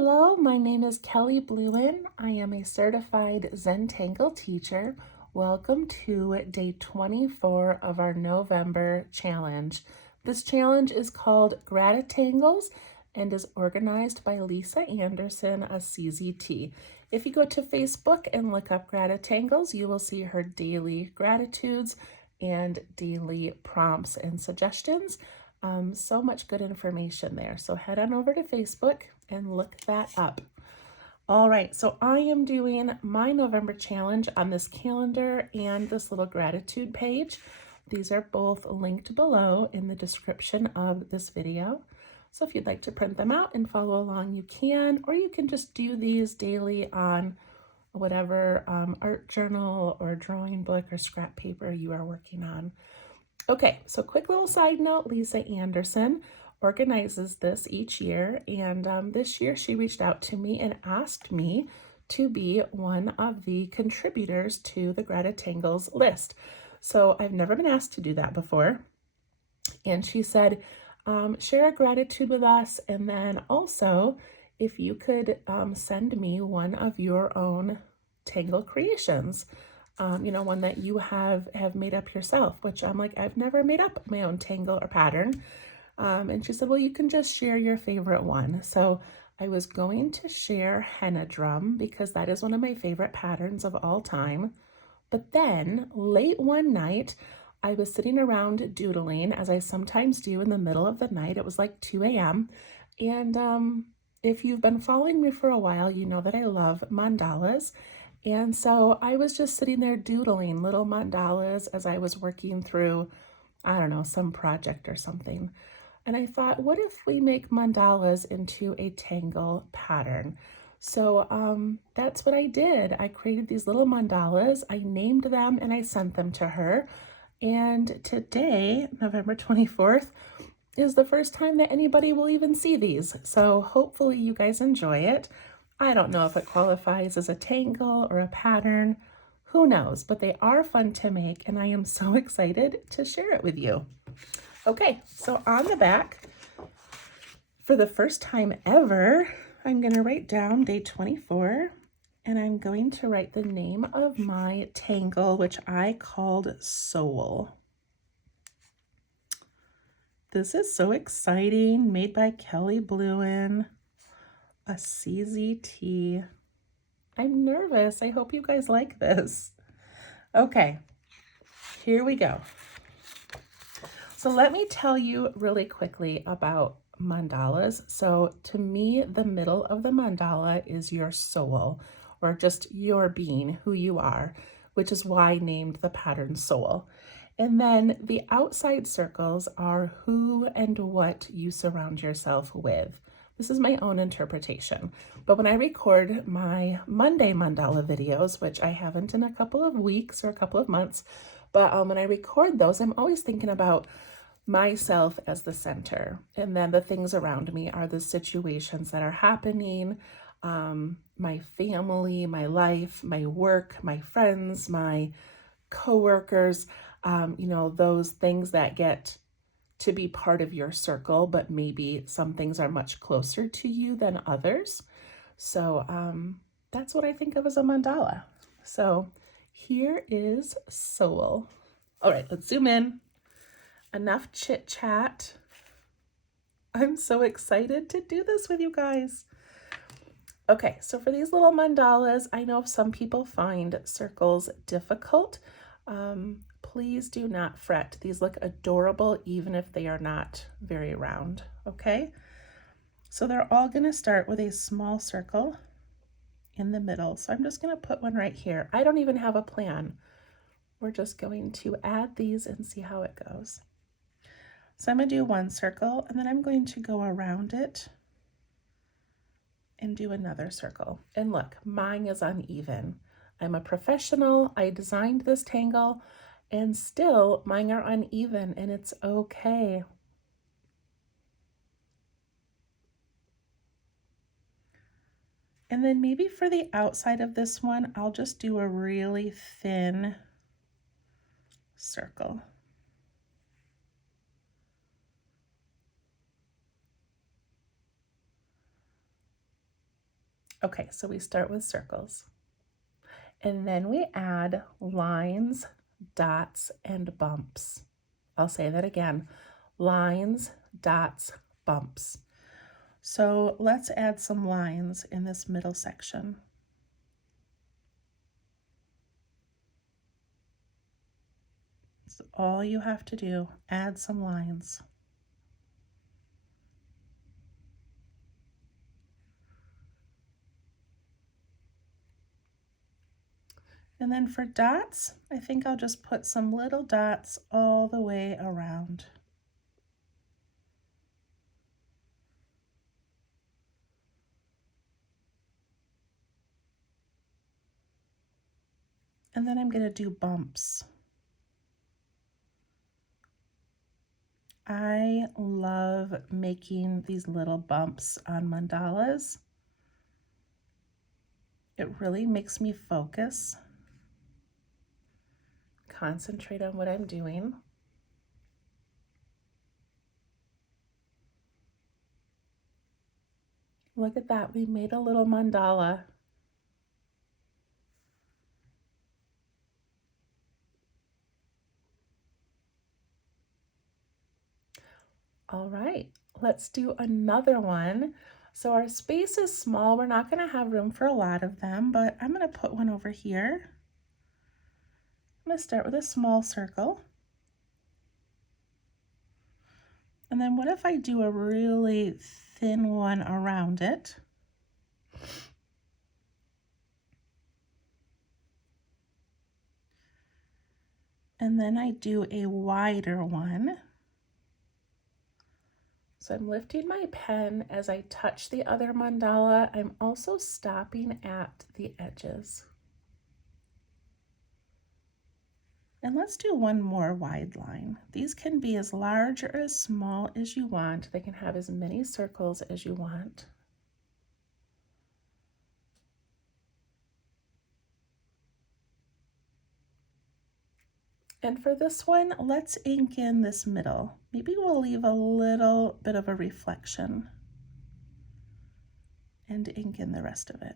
Hello, my name is Kelly Bluen. I am a certified Zentangle teacher. Welcome to day 24 of our November challenge. This challenge is called GratitangleZ and is organized by Lisa Anderson, a CZT. If you go to Facebook and look up GratitangleZ, you will see her daily gratitudes and daily prompts and suggestions. So much good information there. So head on over to Facebook and look that up. All right, so I am doing my November challenge on this calendar and this little gratitude page. These are both linked below in the description of this video. So if you'd like to print them out and follow along, you can, or you can just do these daily on whatever art journal or drawing book or scrap paper you are working on. Okay, so quick little side note, Lisa Anderson organizes this each year, and this year she reached out to me and asked me to be one of the contributors to the GratitangleZ list. So I've never been asked to do that before, and she said, share a gratitude with us, and then also if you could send me one of your own Tangle creations. One that you have made up yourself, which I'm like, I've never made up my own tangle or pattern. And she said, well, you can just share your favorite one. So I was going to share henna drum because that is one of my favorite patterns of all time. But then late one night, I was sitting around doodling, as I sometimes do in the middle of the night. It was like 2 a.m. And if you've been following me for a while, you know that I love mandalas. And so I was just sitting there doodling little mandalas as I was working through, I don't know, some project or something. And I thought, what if we make mandalas into a tangle pattern? So that's what I did. I created these little mandalas, I named them, and I sent them to her. And today, November 24th, is the first time that anybody will even see these. So hopefully you guys enjoy it. I don't know if it qualifies as a tangle or a pattern, who knows, but they are fun to make, and I am so excited to share it with you. Okay, so on the back, for the first time ever, I'm going to write down day 24, and I'm going to write the name of my tangle, which I called Soul. This is so exciting, made by Kelly Bluen, a CZT. I'm nervous. I hope you guys like this. Okay, here we go. So let me tell you really quickly about mandalas. So to me, the middle of the mandala is your soul, or just your being, who you are, which is why I named the pattern Soul. And then the outside circles are who and what you surround yourself with. This is my own interpretation. But when I record my Monday mandala videos, which I haven't in a couple of weeks or a couple of months, but when I record those, I'm always thinking about myself as the center. And then the things around me are the situations that are happening, my family, my life, my work, my friends, my coworkers, those things that get to be part of your circle, but maybe some things are much closer to you than others. So that's what I think of as a mandala. So here is Soul. All right, let's zoom in. Enough chit chat. I'm so excited to do this with you guys. Okay, so for these little mandalas, I know some people find circles difficult. Please do not fret. These look adorable even if they are not very round, okay? So they're all gonna start with a small circle in the middle. So I'm just gonna put one right here. I don't even have a plan. We're just going to add these and see how it goes. So I'm gonna do one circle, and then I'm going to go around it and do another circle. And look, mine is uneven. I'm a professional, I designed this tangle, and still mine are uneven, and it's okay. And then maybe for the outside of this one, I'll just do a really thin circle. Okay, so we start with circles. And then we add lines, dots, and bumps. I'll say that again. Lines, dots, bumps. So let's add some lines in this middle section. That's all you have to do, add some lines. And then for dots, I think I'll just put some little dots all the way around. And then I'm going to do bumps. I love making these little bumps on mandalas. It really makes me focus, concentrate on what I'm doing. Look at that, we made a little mandala. All right, let's do another one. So our space is small. We're not going to have room for a lot of them, but I'm going to put one over here. I'm going to start with a small circle. And then what if I do a really thin one around it? And then I do a wider one. So I'm lifting my pen as I touch the other mandala. I'm also stopping at the edges. And let's do one more wide line. These can be as large or as small as you want. They can have as many circles as you want. And for this one, let's ink in this middle. Maybe we'll leave a little bit of a reflection and ink in the rest of it.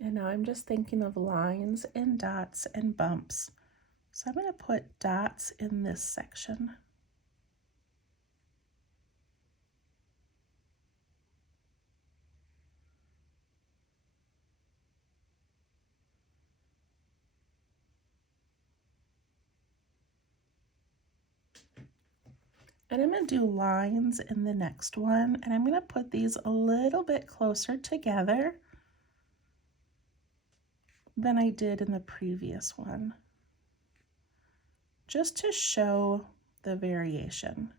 And now I'm just thinking of lines and dots and bumps. So I'm going to put dots in this section. And I'm going to do lines in the next one, and I'm going to put these a little bit closer together than I did in the previous one, just to show the variation.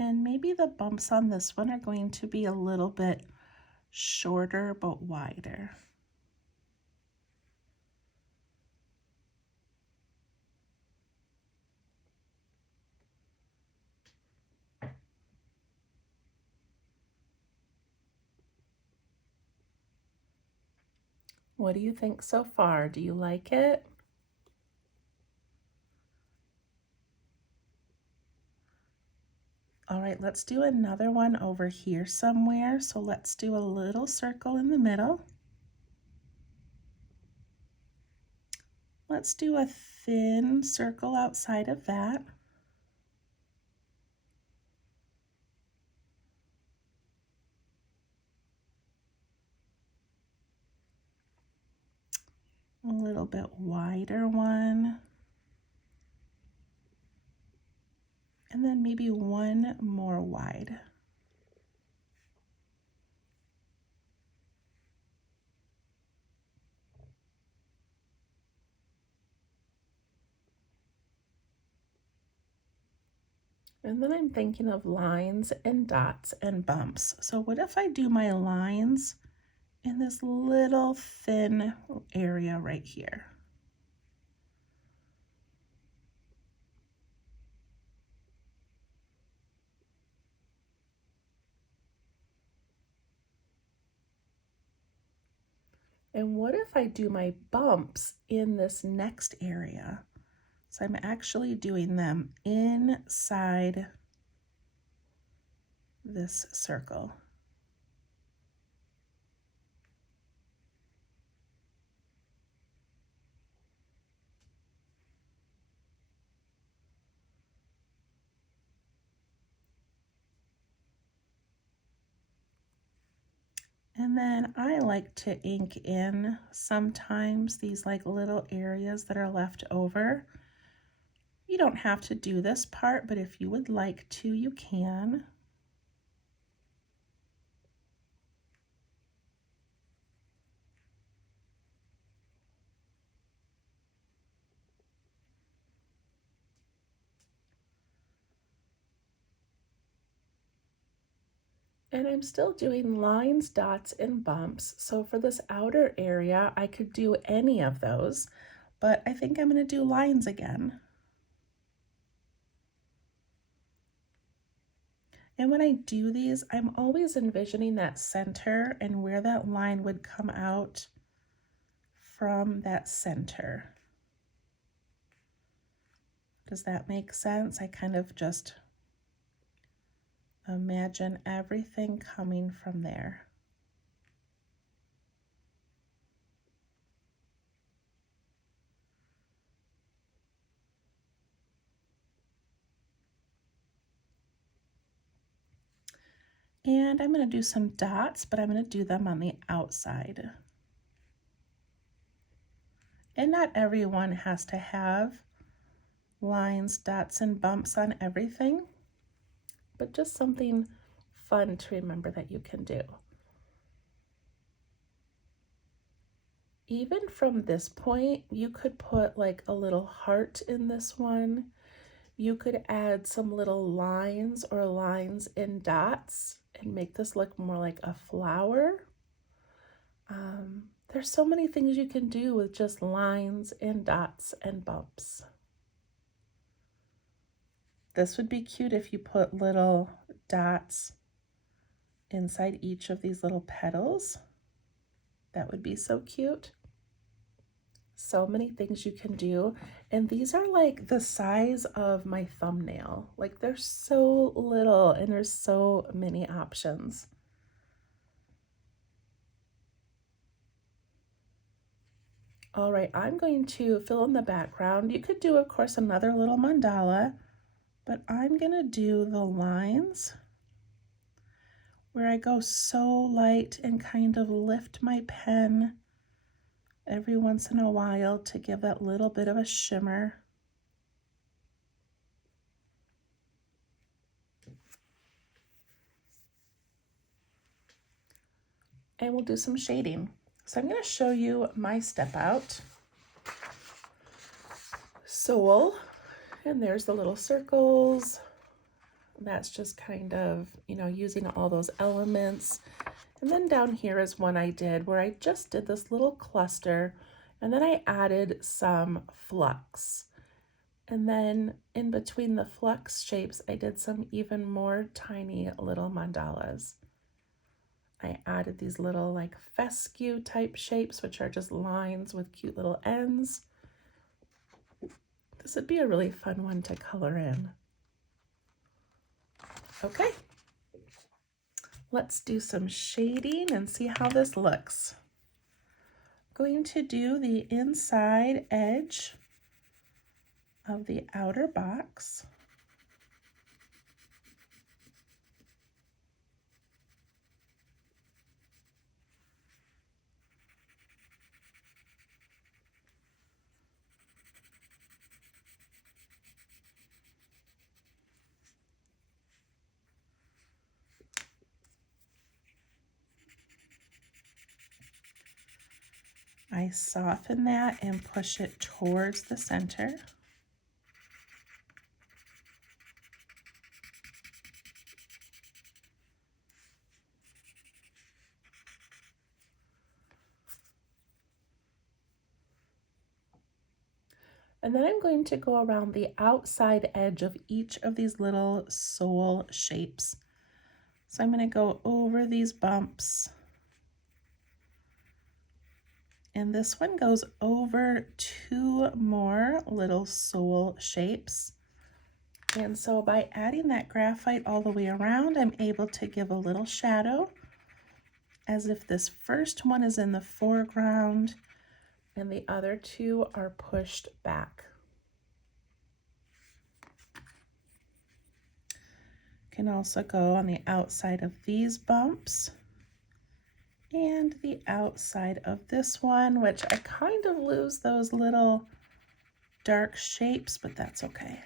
And maybe the bumps on this one are going to be a little bit shorter but wider. What do you think so far? Do you like it? All right, let's do another one over here somewhere. So let's do a little circle in the middle. Let's do a thin circle outside of that. A little bit wider one. And then maybe one more wide. And then I'm thinking of lines and dots and bumps. So what if I do my lines in this little thin area right here? And what if I do my bumps in this next area? So I'm actually doing them inside this circle. And then I like to ink in sometimes these like little areas that are left over. You don't have to do this part, but if you would like to, you can. And I'm still doing lines, dots, and bumps. So for this outer area, I could do any of those, but I think I'm going to do lines again. And when I do these, I'm always envisioning that center and where that line would come out from that center. Does that make sense? I kind of just imagine everything coming from there. And I'm going to do some dots, but I'm going to do them on the outside. And not everyone has to have lines, dots, and bumps on everything, but just something fun to remember that you can do. Even from this point, you could put like a little heart in this one. You could add some little lines or lines and dots and make this look more like a flower. There's so many things you can do with just lines and dots and bumps. This would be cute if you put little dots inside each of these little petals. That would be so cute. So many things you can do. And these are like the size of my thumbnail. Like they're so little and there's so many options. All right, I'm going to fill in the background. You could do, of course, another little mandala, but I'm gonna do the lines where I go so light and kind of lift my pen every once in a while to give that little bit of a shimmer. And we'll do some shading. So I'm going to show you my step out. Soul, and there's the little circles. That's just kind of, using all those elements. And then down here is one I did where I just did this little cluster and then I added some flux. And then in between the flux shapes, I did some even more tiny little mandalas. I added these little like fescue type shapes, which are just lines with cute little ends. This would be a really fun one to color in. Okay, let's do some shading and see how this looks. I'm going to do the inside edge of the outer box. I soften that and push it towards the center. And then I'm going to go around the outside edge of each of these little soul shapes. So I'm going to go over these bumps And this one goes over 2 more little soul shapes. And so by adding that graphite all the way around, I'm able to give a little shadow as if this first one is in the foreground and the other 2 are pushed back. Can also go on the outside of these bumps and the outside of this one, which I kind of lose those little dark shapes, but that's okay.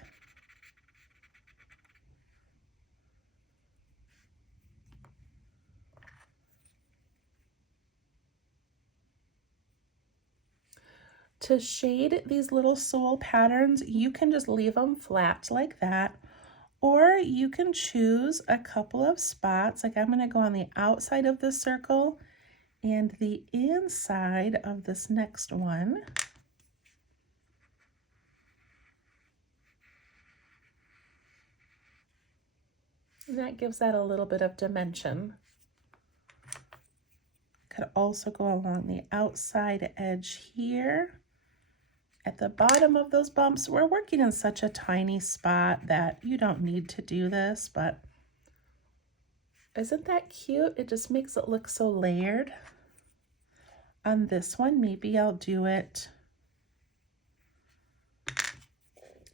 To shade these little soul patterns, you can just leave them flat like that, or you can choose a couple of spots. Like I'm going to go on the outside of this circle and the inside of this next one. And that gives that a little bit of dimension. Could also go along the outside edge here. At the bottom of those bumps, we're working in such a tiny spot that you don't need to do this, but isn't that cute? It just makes it look so layered. On this one, maybe I'll do it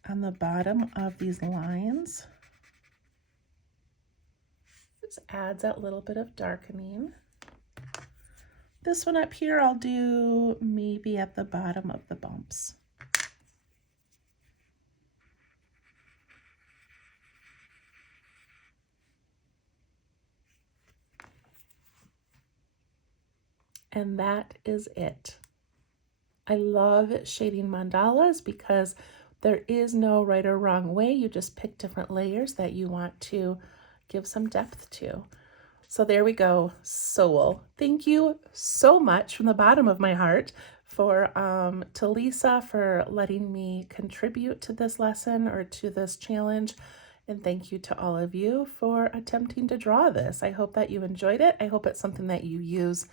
on the bottom of these lines. This adds that little bit of darkening. This one up here, I'll do maybe at the bottom of the bumps. And that is it. I love shading mandalas because there is no right or wrong way. You just pick different layers that you want to give some depth to. So there we go, soul. Thank you so much from the bottom of my heart to Lisa for letting me contribute to this lesson or to this challenge. And thank you to all of you for attempting to draw this. I hope that you enjoyed it. I hope it's something that you use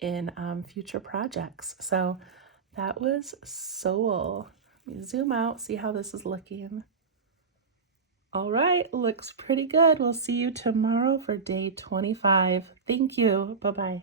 in future projects. So that was soul. Let me zoom out, see how this is looking. All right, looks pretty good. We'll see you tomorrow for day 25. Thank you. Bye-bye.